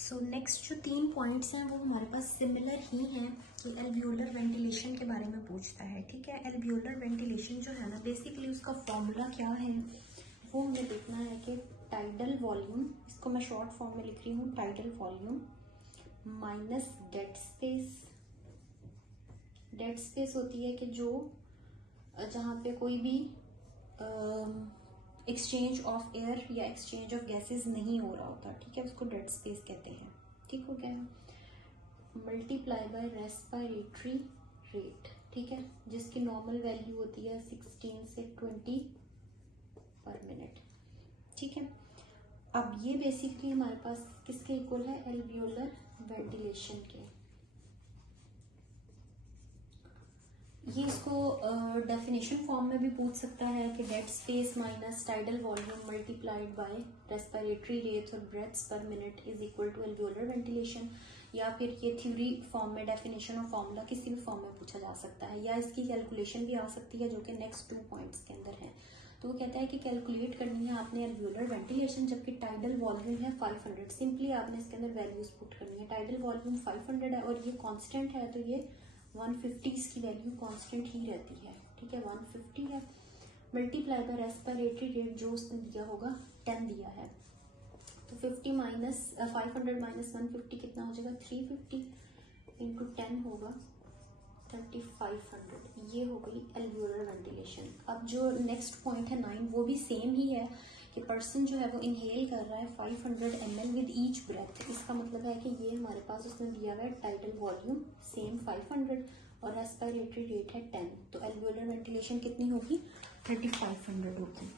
So next जो 3 points हैं वो हमारे पास सिमिलर ही हैं कि एल्वियोलर वेंटिलेशन के बारे में पूछता है। ठीक है, एल्वियोलर वेंटिलेशन जो है ना, बेसिकली उसका फॉर्मूला क्या है वो हमें देखना है कि टाइडल वॉल्यूम, इसको मैं शॉर्ट फॉर्म में लिख रही हूँ, tidal volume minus dead space. Dead space होती है कि जो जहाँ पे कोई भी एक्सचेंज ऑफ एयर या एक्सचेंज ऑफ गैसेस नहीं हो रहा होता। ठीक है, उसको डेड स्पेस कहते हैं। ठीक हो गया, मल्टीप्लाई बाय रेस्पिरेटरी रेट। ठीक है, जिसकी नॉर्मल वैल्यू होती है 16 से 20 पर मिनट। ठीक है, अब ये बेसिकली हमारे पास किसके इक्वल है, एल्वियोलर वेंटिलेशन के। ये इसको डेफिनेशन फॉर्म में भी पूछ सकता है कि dead space minus tidal volume multiplied by respiratory rates और breaths per minute is equal to alveolar ventilation. या फिर ये थ्योरी फॉर्म में डेफिनेशन और फॉर्मूला किसी भी फॉर्म में पूछा जा सकता है, या इसकी कैलकुलेशन भी आ सकती है जो कि नेक्स्ट 2 पॉइंट्स के अंदर है। तो वो कहता है कि कैलकुलेट करनी है आपने एल्वियोलर वेंटिलेशन, जबकि टाइडल वॉल्यूम है 500। सिंपली आपने इसके अंदर वैल्यूज पुट करनी है। टाइडल वॉल्यूम 500 है और ये कांस्टेंट है, तो ये 150 इसकी वैल्यू कांस्टेंट ही रहती है। ठीक है, 150 है। मल्टीप्लाई बाय रेस्पिरेटरी रेट जो उसने दिया होगा 10 दिया है, तो 50 माइनस 500 माइनस 150 कितना हो जाएगा, 350 इंटू 10 होगा 3500। ये हो गई एल्वियोलर वेंटिलेशन। अब जो नेक्स्ट पॉइंट है 9, वो भी सेम ही है कि पर्सन जो है वो इनहेल कर रहा है 500 ml विद ईच ब्रेथ। इसका मतलब है कि ये हमारे पास उसने दिया हुआ है टाइडल वॉल्यूम सेम 500 और रेस्पिरेटरी रेट है 10, तो एल्वियोलर वेंटिलेशन कितनी होगी, 3500 होगी।